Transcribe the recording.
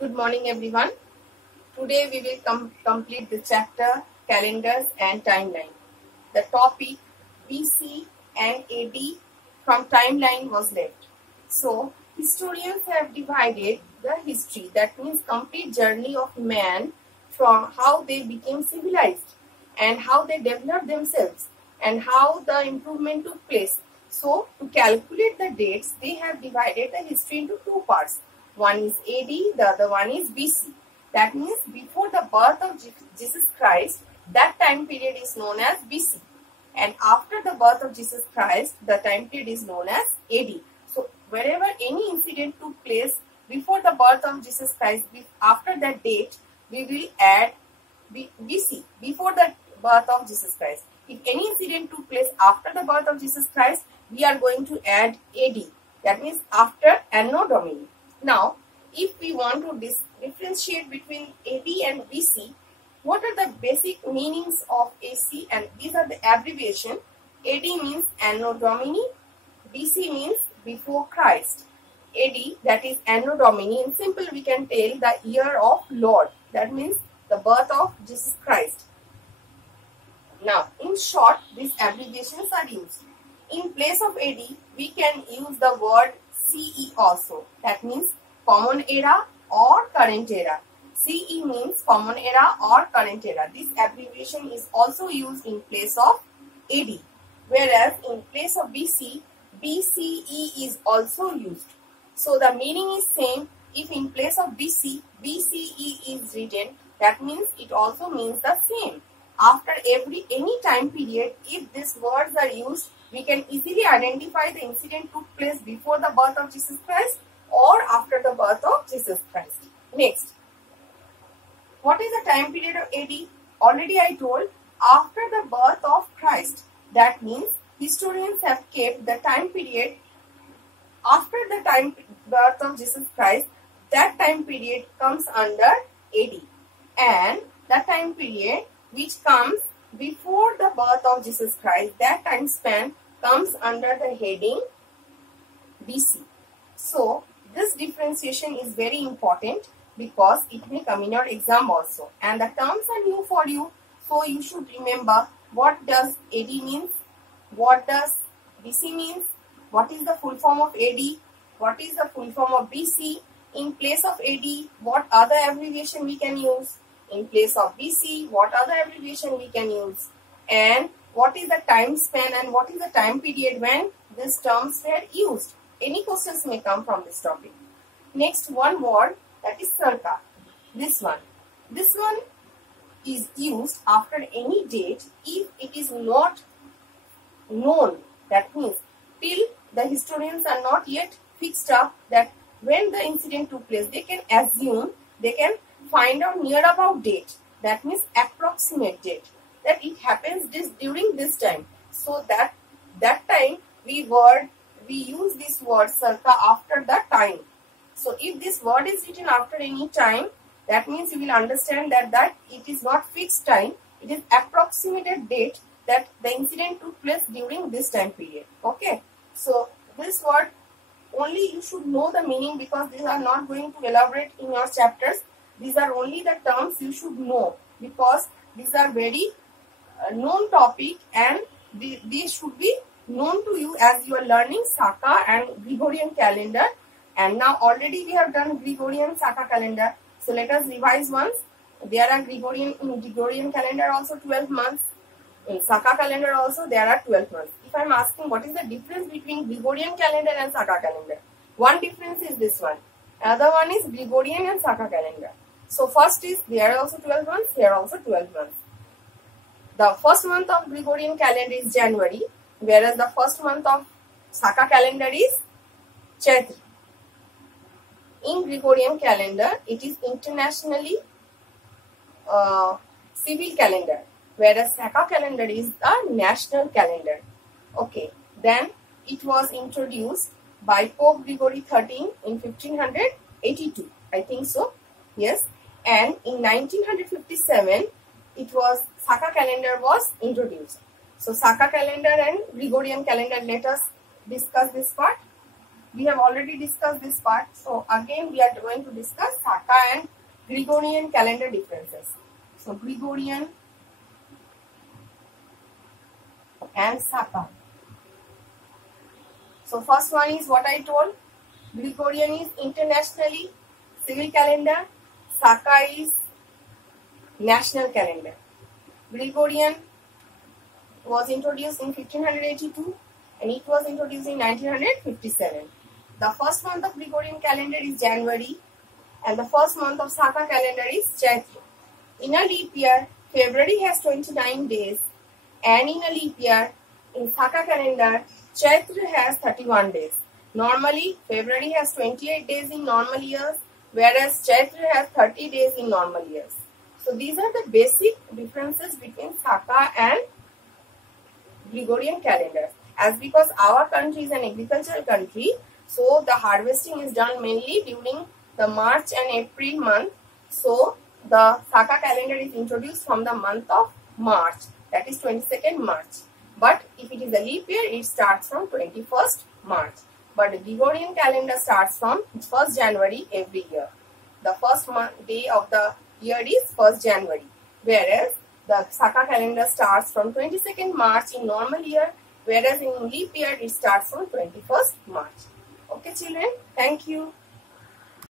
Good morning, everyone. Today we will complete the chapter Calendars and Timeline. The topic BC and AD from timeline was left. So, historians have divided the history, that means complete journey of man from how they became civilized and how they developed themselves and how the improvement took place. So, to calculate the dates, they have divided the history into two parts. One is AD, the other one is BC. That means before the birth of Jesus Christ, that time period is known as BC. And after the birth of Jesus Christ, the time period is known as AD. So, wherever any incident took place before the birth of Jesus Christ, after that date, we will add BC, before the birth of Jesus Christ. If any incident took place after the birth of Jesus Christ, we are going to add AD. That means after Anno Domini. Now, if we want to differentiate between AD and BC, what are the basic meanings of AC? And these are the abbreviation. AD means Anno Domini, BC means before Christ. AD, that is Anno Domini, in simple we can tell the year of Lord. That means the birth of Jesus Christ. Now, in short, these abbreviations are used. In place of AD, we can use the word CE also. That means Common Era or Current Era. CE means Common Era or Current Era. This abbreviation is also used in place of AD. Whereas in place of BC, BCE is also used. So the meaning is same. If in place of BC, BCE is written, that means it also means the same. After any time period, if these words are used, we can easily identify the incident took place before the birth of Jesus Christ or after the birth of Jesus Christ. Next, what is the time period of AD? Already I told, after the birth of Christ. That means historians have kept the time period after the birth of Jesus Christ. That time period comes under AD. And the time period which comes before the birth of Jesus Christ, that time span comes under the heading BC. So, this differentiation is very important because it may come in your exam also. And the terms are new for you, so you should remember what does AD means, what does BC means, what is the full form of AD, what is the full form of BC, in place of AD, what other abbreviation we can use, in place of BC, what other abbreviation we can use, and what is the time span and what is the time period when these terms were used. Any questions may come from this topic. Next, one word, that is circa. This one is used after any date if it is not known. That means till the historians are not yet fixed up that when the incident took place, they can assume, they can find out near about date. That means approximate date, that it happens during this time. So that time we use this word circa after the time. So if this word is written after any time, that means you will understand that it is not fixed time, it is approximated date that the incident took place during this time period. Okay. So this word only you should know the meaning because these are not going to elaborate in your chapters. These are only the terms you should know because these are very known topic and they should be known to you as you are learning Saka and Gregorian calendar. And now already we have done Gregorian Saka calendar. So let us revise once. There are in Gregorian calendar also 12 months. In Saka calendar also there are 12 months. If I am asking what is the difference between Gregorian calendar and Saka calendar, one difference is this one. Another one is Gregorian and Saka calendar. So first is there are also 12 months, here also 12 months. The first month of Gregorian calendar is January, whereas the first month of Saka calendar is Chaitra. In Gregorian calendar, it is internationally civil calendar, whereas Saka calendar is the national calendar. Okay, then it was introduced by Pope Gregory XIII in 1582. I think so. Yes. And in 1957, Saka calendar was introduced. So Saka calendar and Gregorian calendar, let us discuss this part. We have already discussed this part. So again we are going to discuss Saka and Gregorian calendar differences. So Gregorian and Saka. So first one is what I told. Gregorian is internationally civil calendar. Saka is national calendar. Gregorian was introduced in 1582 and it was introduced in 1957. The first month of Gregorian calendar is January and the first month of Saka calendar is Chaitra. In a leap year, February has 29 days, and in a leap year, in Saka calendar, Chaitra has 31 days. Normally, February has 28 days in normal years, whereas Chaitra has 30 days in normal years. So these are the basic differences between Saka and Gregorian calendars. As because our country is an agricultural country, so the harvesting is done mainly during the March and April month. So the Saka calendar is introduced from the month of March, that is 22nd March. But if it is a leap year, it starts from 21st March. But the Gregorian calendar starts from 1st January every year. The first day of the year is 1st January, whereas the Saka calendar starts from 22nd March in normal year, whereas in leap year it starts from 21st March. Okay children, thank you.